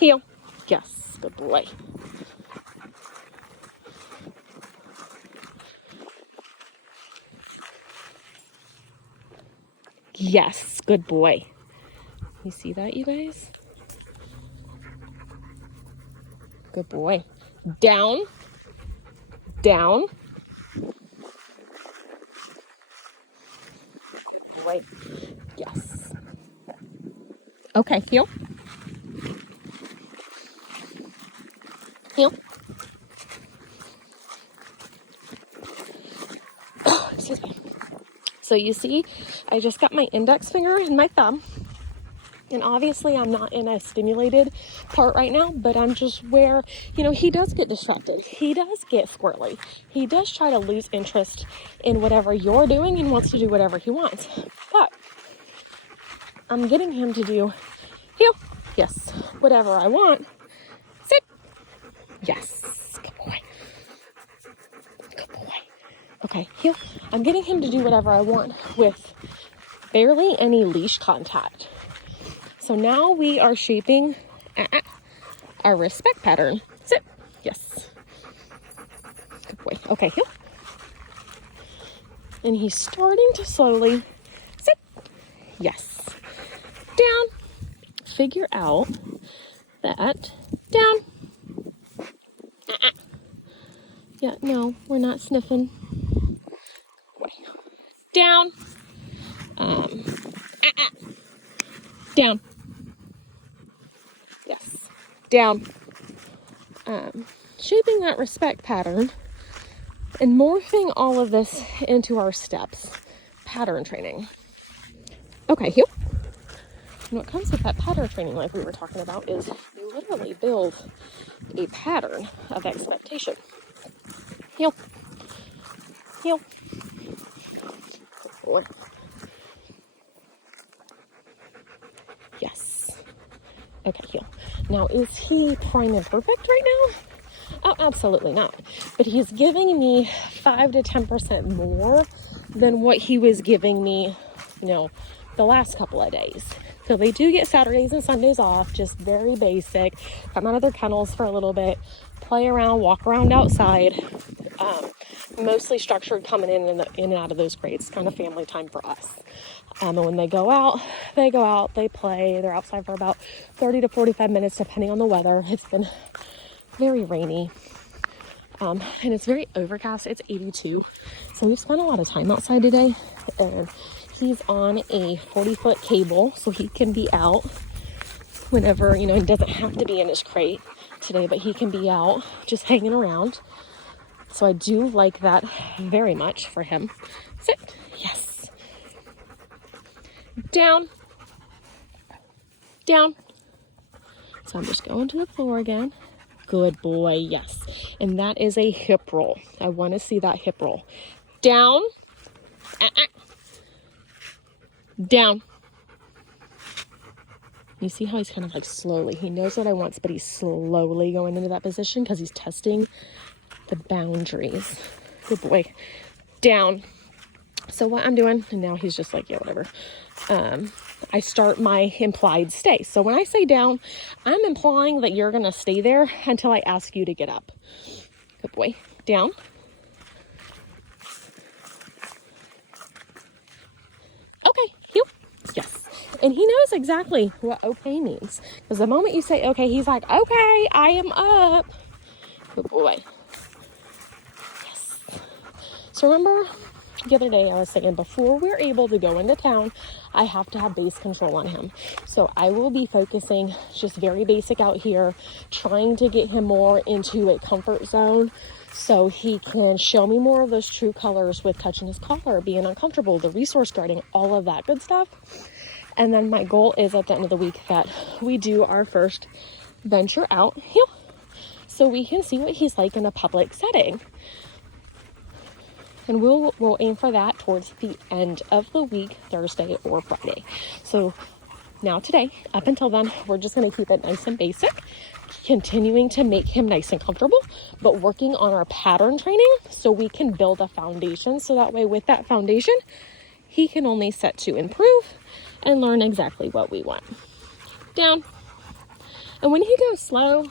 Heel. Yes, good boy. Yes, good boy. You see that, you guys? Good boy. Down. Down. Good boy. Yes. Okay, heel. Heel. Excuse me. So you see, I just got my index finger and my thumb. And obviously I'm not in a stimulated part right now, but I'm just where, he does get distracted. He does get squirrely. He does try to lose interest in whatever you're doing and wants to do whatever he wants. But I'm getting him to do heel. Yes. Whatever I want. Sit. Yes. Good boy. Good boy. Okay, heel. I'm getting him to do whatever I want with barely any leash contact. So now we are shaping our respect pattern. Sit. Yes. Good boy. Okay, heel. And he's starting to slowly sit. Yes. Down. Figure out that. Down. Yeah, no, we're not sniffing. Down. Down. Yes. Down. Shaping that respect pattern and morphing all of this into our steps. Pattern training. Okay, heel. And what comes with that pattern training, like we were talking about, is you literally build a pattern of expectation. Heel. Heel. Or yes. Okay, heel. Now, is he prime and perfect right now? Oh, absolutely not. But he's giving me 5 to 10% more than what he was giving me, the last couple of days. So they do get Saturdays and Sundays off, just very basic. Come out of their kennels for a little bit, play around, walk around outside. Mostly structured coming in and out of those crates, kind of family time for us. And when they go out, they play. They're outside for about 30 to 45 minutes, depending on the weather. It's been very rainy. And it's very overcast. It's 82. So we've spent a lot of time outside today. And he's on a 40-foot cable, so he can be out whenever, he doesn't have to be in his crate today, but he can be out just hanging around. So I do like that very much for him. Sit. Yes. Down. Down. So I'm just going to the floor again. Good boy. Yes. And that is a hip roll. I want to see that hip roll. Down. Down. You see how he's kind of like slowly. He knows what I want, but he's slowly going into that position because he's testing the boundaries. Good boy. Down. So what I'm doing, and now he's just like, yeah, whatever. I start my implied stay. So when I say down, I'm implying that you're going to stay there until I ask you to get up. Good boy. Down. Okay. Heel. Yes. And he knows exactly what okay means. Because the moment you say okay, he's like, okay, I am up. Good boy. So remember the other day I was saying before we're able to go into town, I have to have base control on him. So I will be focusing just very basic out here, trying to get him more into a comfort zone so he can show me more of those true colors with touching his collar, being uncomfortable, the resource guarding, all of that good stuff. And then my goal is at the end of the week that we do our first venture out heel, so we can see what he's like in a public setting. And we'll aim for that towards the end of the week, Thursday or Friday. So now today, up until then, we're just going to keep it nice and basic, continuing to make him nice and comfortable, but working on our pattern training so we can build a foundation. So that way with that foundation, he can only set to improve and learn exactly what we want. Down. And when he goes slow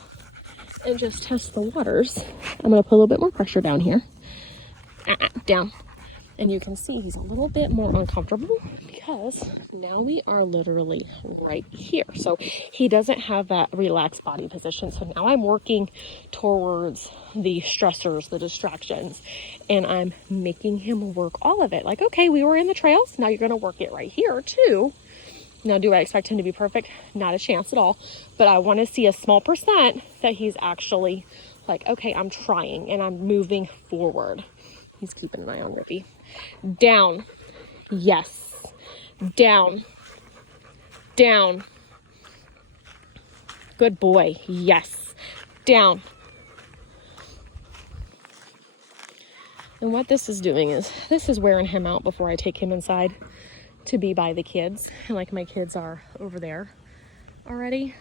and just tests the waters, I'm going to put a little bit more pressure down here. Down. And you can see he's a little bit more uncomfortable because now we are literally right here. So he doesn't have that relaxed body position. So now I'm working towards the stressors, the distractions, and I'm making him work all of it. Like, okay, we were in the trails. Now you're going to work it right here too. Now, do I expect him to be perfect? Not a chance at all. But I want to see a small percent that he's actually like, okay, I'm trying and I'm moving forward. He's keeping an eye on Rippy. Down. Yes. Down. Down. Good boy. Yes. Down. And what this is doing is, this is wearing him out before I take him inside to be by the kids. And like my kids are over there already.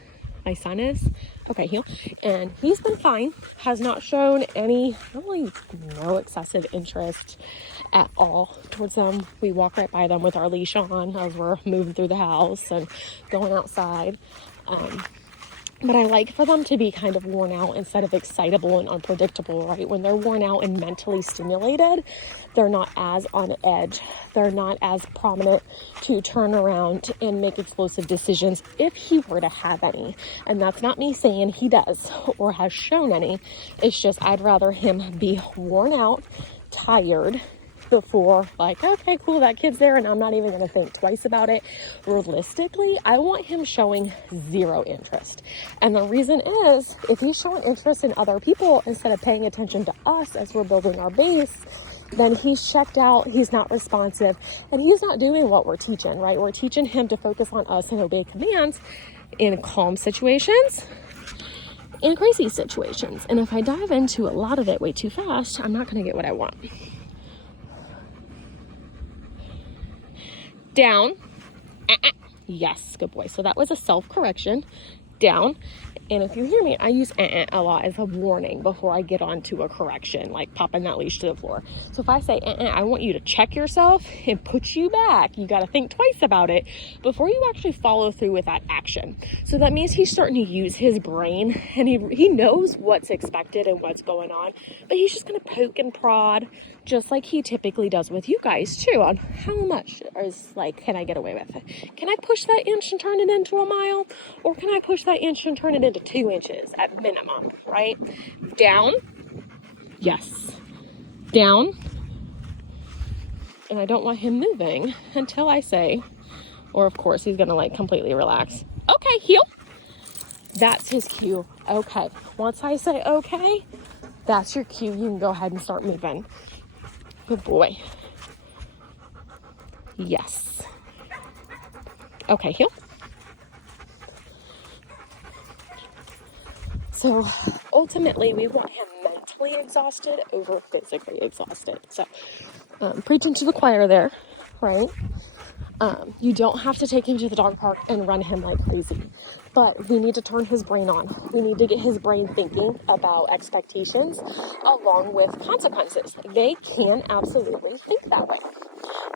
My son is. Okay, heel. And he's been fine. Has not shown any, really no excessive interest at all towards them. We walk right by them with our leash on as we're moving through the house and going outside. But I like for them to be kind of worn out instead of excitable and unpredictable, right? When they're worn out and mentally stimulated, they're not as on edge. They're not as prominent to turn around and make explosive decisions if he were to have any. And that's not me saying he does or has shown any. It's just I'd rather him be worn out, tired, before like, okay, cool, that kid's there and I'm not even going to think twice about it. Realistically, I want him showing zero interest. And the reason is, if he's showing interest in other people instead of paying attention to us as we're building our base, then he's checked out, he's not responsive, and he's not doing what we're teaching, right? We're teaching him to focus on us and obey commands in calm situations, in crazy situations. And if I dive into a lot of it way too fast, I'm not going to get what I want. Down. Yes, good boy. So that was a self-correction. Down. And if you hear me, I use a lot as a warning before I get on to a correction, like popping that leash to the floor. So if I say I want you to check yourself and put you back, you got to think twice about it before you actually follow through with that action. So that means he's starting to use his brain, and he knows what's expected and what's going on, but he's just going to poke and prod just like he typically does with you guys too, on how much is like, can I get away with it? Can I push that inch and turn it into a mile? Or can I push that inch and turn it into 2 inches at minimum, right? Down. Yes. Down. And I don't want him moving until I say, or of course he's gonna like completely relax. Okay, heel. That's his cue. Okay. Once I say okay, that's your cue. You can go ahead and start moving. Good boy. Yes. Okay, heel. So ultimately, we want him mentally exhausted over physically exhausted. So preaching to the choir there, right? You don't have to take him to the dog park and run him like crazy, but we need to turn his brain on. We need to get his brain thinking about expectations along with consequences. They can absolutely think that way.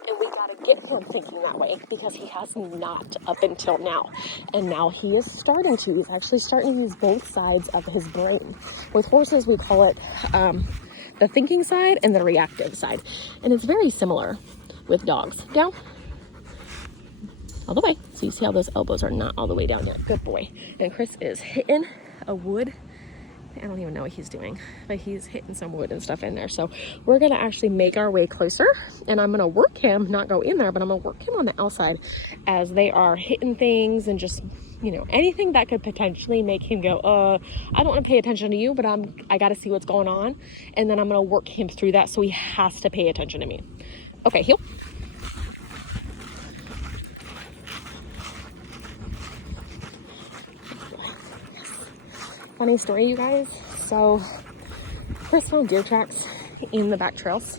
And we got to get him thinking that way because he has not up until now. And now he is starting to. He's actually starting to use both sides of his brain. With horses, we call it the thinking side and the reactive side. And it's very similar with dogs. Down. All the way. So you see how those elbows are not all the way down yet. Good boy. And Chris is hitting a wood. I don't even know what he's doing, but he's hitting some wood and stuff in there. So we're going to actually make our way closer, and I'm going to work him, not go in there, but I'm going to work him on the outside as they are hitting things and just, you know, anything that could potentially make him go, I don't want to pay attention to you, but I got to see what's going on. And then I'm going to work him through that so he has to pay attention to me. Okay, heel. Funny story, you guys. So Chris found deer tracks in the back trails,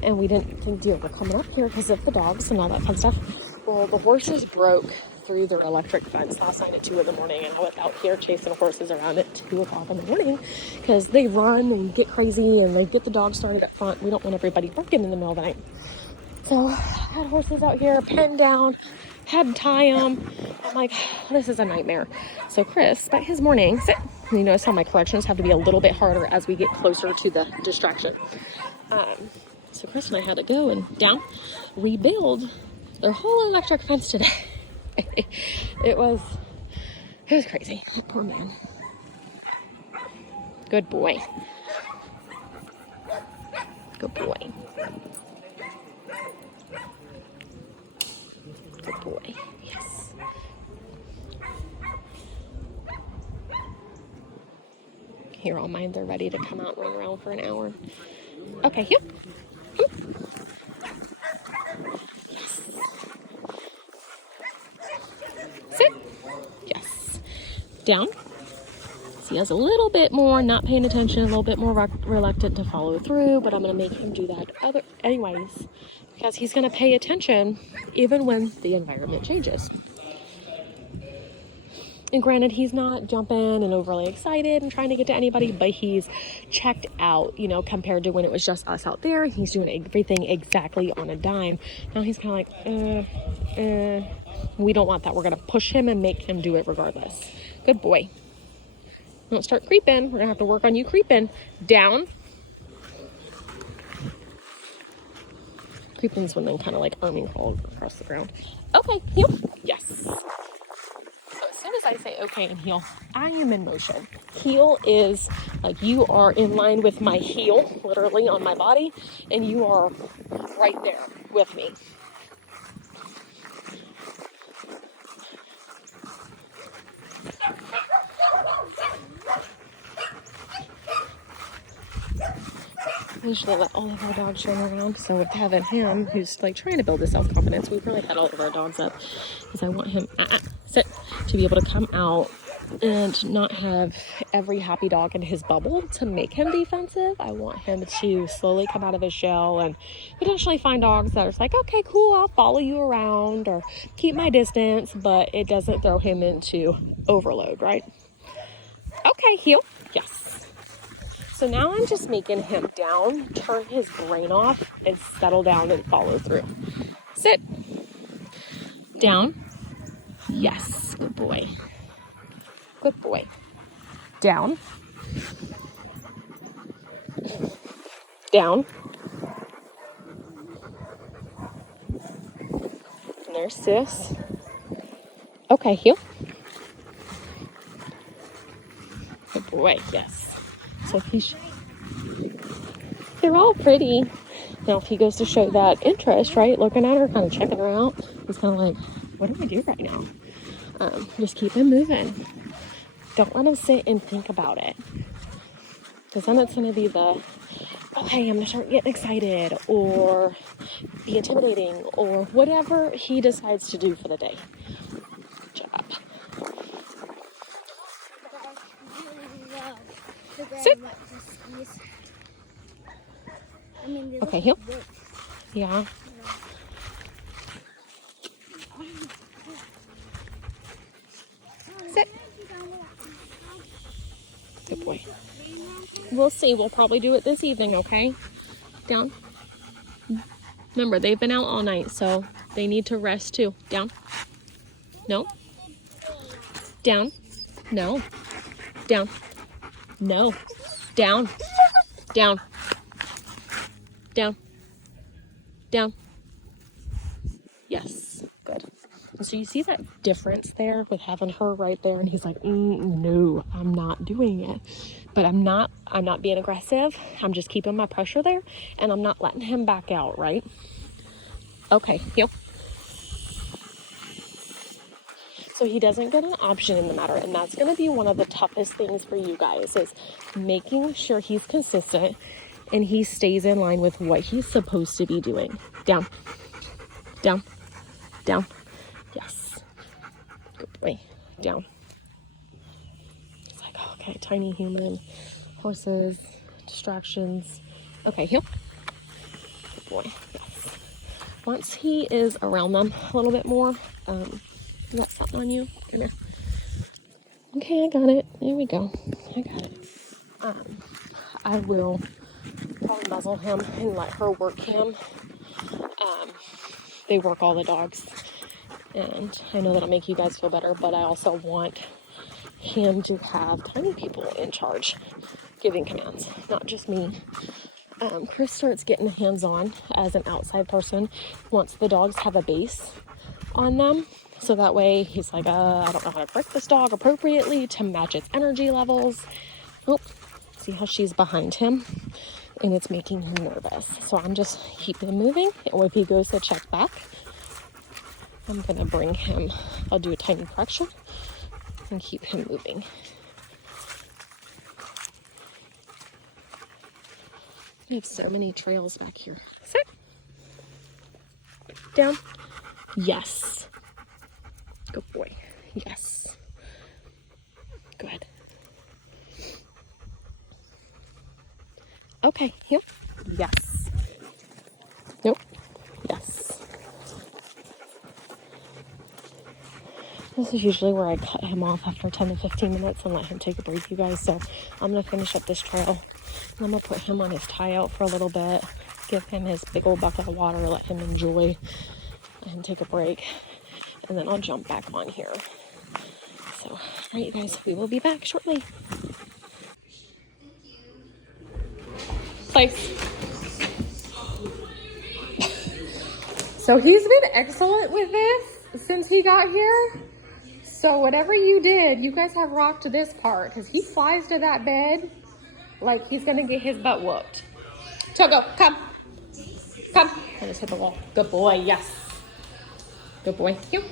and we didn't think deer were coming up here because of the dogs and all that fun stuff. Well, the horses broke through their electric fence last night at 2 in the morning, and I was out here chasing horses around at 2 o'clock in the morning because they run and get crazy and they get the dogs started up front. We don't want everybody barking in the middle of the night. So I had horses out here penned down, had to tie him. I'm like, this is a nightmare. So Chris spent his morning, sit. You notice how my corrections have to be a little bit harder as we get closer to the distraction. So Chris and I had to go and down, rebuild their whole electric fence today. It was crazy. Poor man. Good boy. Good boy. Good boy. Yes. Here, all mine, they're ready to come out and run around for an hour. Okay, here. Yes. Sit. Yes. Down. So he has a little bit more not paying attention, a little bit more reluctant to follow through, but I'm going to make him do that anyways, because he's going to pay attention even when the environment changes. And granted, he's not jumping and overly excited and trying to get to anybody, but he's checked out, compared to when it was just us out there. He's doing everything exactly on a dime. Now he's kind of like, we don't want that. We're going to push him and make him do it regardless. Good boy. Don't start creeping. We're going to have to work on you creeping. Down. Creeping's when they kind of like arming crawl across the ground. Okay, heel. Yes. As soon as I say okay and heel, I am in motion. Heel is like you are in line with my heel, literally on my body, and you are right there with me. We usually let all of our dogs run around, so with having him, who's like trying to build his self-confidence, we've really had all of our dogs up, because I want him sit to be able to come out and not have every happy dog in his bubble to make him defensive. I want him to slowly come out of his shell and potentially find dogs that are like, okay, cool, I'll follow you around or keep my distance, but it doesn't throw him into overload, right? Okay, heel. Yes. So now I'm just making him down, turn his brain off, and settle down and follow through. Sit. Down. Yes. Good boy. Good boy. Down. Down. And there's sis. Okay, heel. Good boy. Yes. So they're all pretty. Now, if he goes to show that interest, right, looking at her, kind of checking her out, he's kind of like, what do I do right now? Just keep him moving. Don't let him sit and think about it. Because then it's going to be the, okay, I'm going to start getting excited or be intimidating or whatever he decides to do for the day. Shut up. Sit. Okay, heel. Yeah. Sit. Good boy. We'll see. We'll probably do it this evening, okay? Down. Remember, they've been out all night, so they need to rest too. Down. No. Down. No. Down. No. Down. Down. Down. Down. Yes. Good. So you see that difference there with having her right there, and he's like, no, I'm not doing it. But I'm not being aggressive. I'm just keeping my pressure there, and I'm not letting him back out, right? Okay, heel. So he doesn't get an option in the matter, and that's going to be one of the toughest things for you guys, is making sure he's consistent and he stays in line with what he's supposed to be doing. Down. Down. Down. Yes. Good boy. Down. It's like, okay, tiny human, horses, distractions. Okay, heel. Good boy. Yes. Once he is around them a little bit more, is that something on you? Come here. Okay, I got it. There we go. I got it. I will probably muzzle him and let her work him. They work all the dogs. And I know that'll make you guys feel better, but I also want him to have tiny people in charge giving commands, not just me. Chris starts getting hands-on as an outside person once the dogs have a base on them. So that way he's like, I don't know how to break this dog appropriately to match its energy levels. Oh, see how she's behind him? And it's making him nervous. So I'm just keeping him moving. And if he goes to check back, I'm going to bring him, I'll do a tiny correction and keep him moving. We have so many trails back here. Sit. Down. Yes. Good boy. Yes. Good. Okay. Yep. Yes. Nope. Yes. This is usually where I cut him off after 10 to 15 minutes and let him take a break, you guys. So I'm going to finish up this trail. I'm going to put him on his tie out for a little bit, give him his big old bucket of water, let him enjoy and take a break. And then I'll jump back on here. So, all right, you guys, we will be back shortly. Place. So he's been excellent with this since he got here. So whatever you did, you guys have rocked this part because he flies to that bed like he's going to get his butt whooped. Togo, come. Come. I just hit the wall. Good boy, yes. Good boy. Here.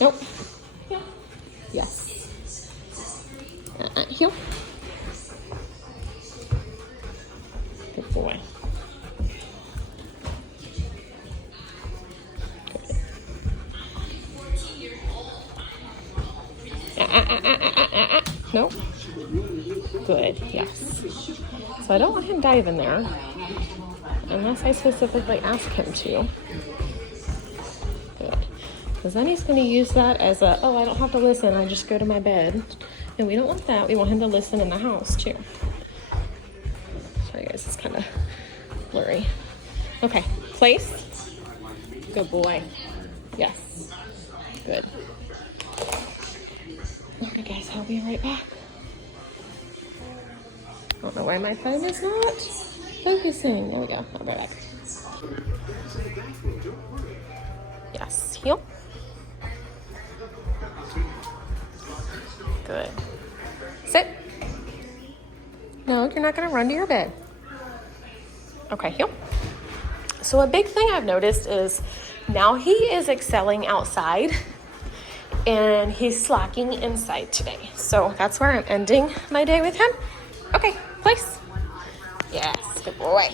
Nope. Here. Yes. Here. Good boy. Nope. Good, yes. So I don't want him diving there unless I specifically ask him to. Good. Because then he's going to use that as a, oh, I don't have to listen, I just go to my bed. And we don't want that. We want him to listen in the house too. Sorry guys, it's kind of blurry. Okay, place. Good boy. Yes. Good. Okay guys, I'll be right back. I don't know why my phone is not focusing. There we go. I'll be right back. Yes. Heel. Good. Sit. No, you're not going to run to your bed. Okay, heel. So a big thing I've noticed is now he is excelling outside and he's slacking inside today. So that's where I'm ending my day with him. Okay, place. Yes, good boy.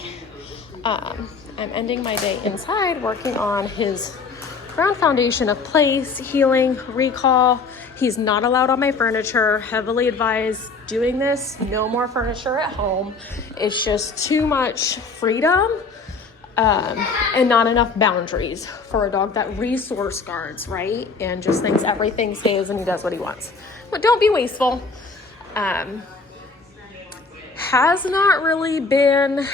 I'm ending my day inside working on his ground foundation of place, healing, recall. He's not allowed on my furniture. Heavily advised doing this. No more furniture at home. It's just too much freedom and not enough boundaries for a dog that resource guards, right? And just thinks everything stays and he does what he wants. But don't be wasteful. Has not really been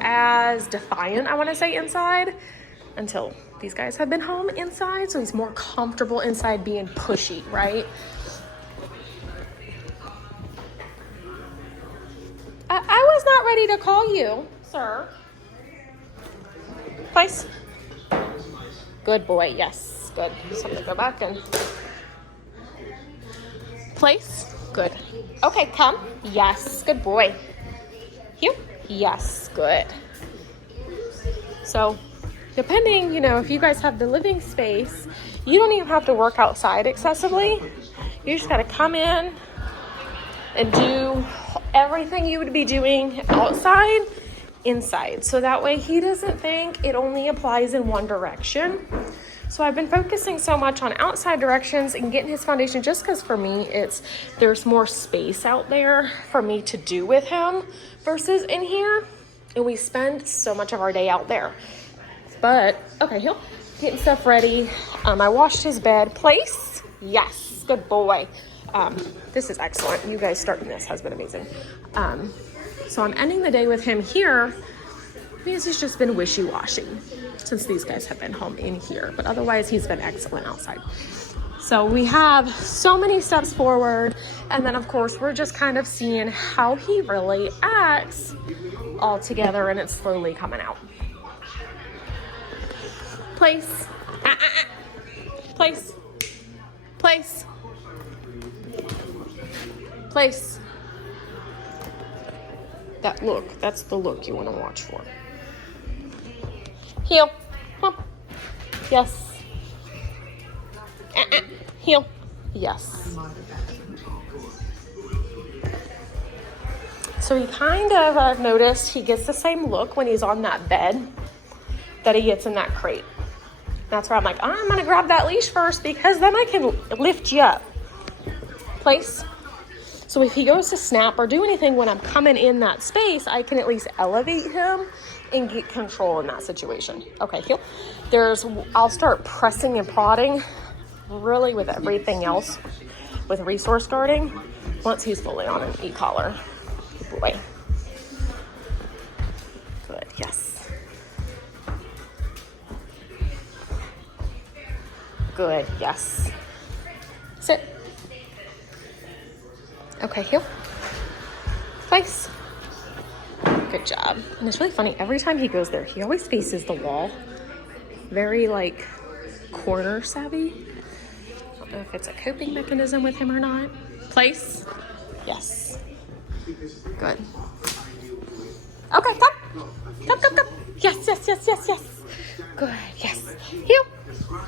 as defiant, I want to say, inside until these guys have been home inside. So he's more comfortable inside being pushy, right? I was not ready to call you, sir. Place. Good boy, yes, good. So I'm gonna go back and place. Good. Okay, come. Yes, good boy. Here. Yes, good. So depending, if you guys have the living space, you don't even have to work outside excessively. You just got to come in and do everything you would be doing outside, inside. So that way he doesn't think it only applies in one direction. So I've been focusing so much on outside directions and getting his foundation just because for me, there's more space out there for me to do with him versus in here. And we spend so much of our day out there. But, okay, he'll getting stuff ready. I washed his bed. Place. Yes, good boy. This is excellent. You guys starting this has been amazing. So I'm ending the day with him here. because he's just been wishy-washy since these guys have been home in here. But otherwise, he's been excellent outside. So we have so many steps forward. And then, of course, we're just kind of seeing how he really acts all together, and it's slowly coming out. Place. Place. Place. Place. That look, that's the look you want to watch for. Heel. Come on. Yes. Heel. Yes. So he kind of, I've noticed, he gets the same look when he's on that bed that he gets in that crate. That's where I'm like, I'm going to grab that leash first because then I can lift you up. Place. So if he goes to snap or do anything when I'm coming in that space, I can at least elevate him and get control in that situation. Okay, heel. I'll start pressing and prodding really with everything else with resource guarding once he's fully on an e-collar. Boy. Good, yes. Good, yes. Sit. Okay, heel. Place. Good job. And it's really funny, every time he goes there, he always faces the wall. Very, like, corner savvy. I don't know if it's a coping mechanism with him or not. Place. Yes. Good. Okay, come. Come, come, come. Yes, yes, yes, yes, yes. Good, yes. Heel.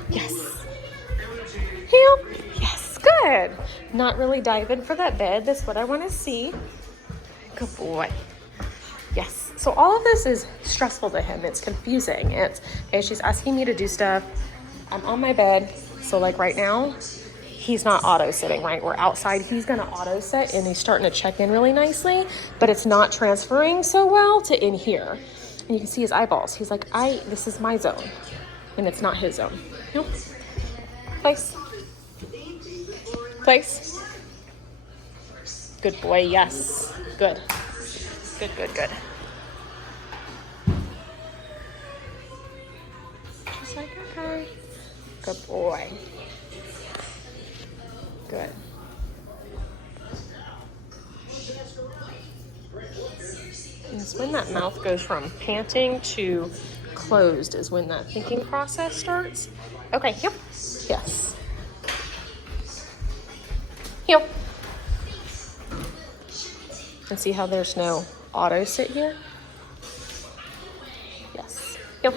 Yes. Heel. Yes, good. Not really diving for that bed. That's what I want to see. Good boy. Yes. So all of this is stressful to him. It's confusing. It's, okay, she's asking me to do stuff. I'm on my bed. So like right now, he's not auto sitting, right? We're outside. He's going to auto sit and he's starting to check in really nicely, but it's not transferring so well to in here. And you can see his eyeballs. He's like, this is my zone and it's not his zone. Nope. Place. Place. Good boy. Yes. Good. Good, good, good. Just like, okay. Good boy. Good. And it's when that mouth goes from panting to closed is when that thinking process starts. Okay, yep. Yes. Heel. And see how there's no auto sit here? Yes. Heel.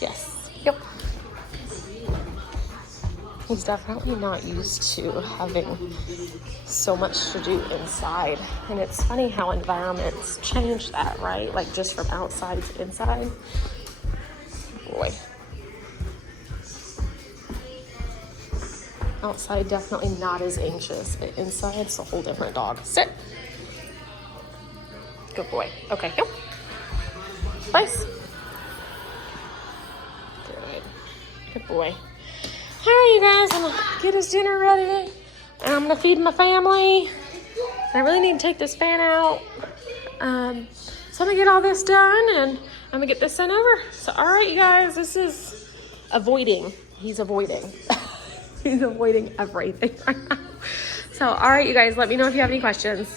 Yes. Heel. He's definitely not used to having so much to do inside. And it's funny how environments change that, right? Like just from outside to inside. Boy. Outside, definitely not as anxious, but inside, it's a whole different dog. Sit. Good boy. Okay, go. Place. Good. Good boy. All right, you guys, I'm gonna get his dinner ready, and I'm gonna feed my family. I really need to take this fan out. So I'm gonna get all this done, and I'm gonna get this sent over. So, all right, you guys, this is avoiding. He's avoiding. He's avoiding everything right now. So, all right, you guys, let me know if you have any questions.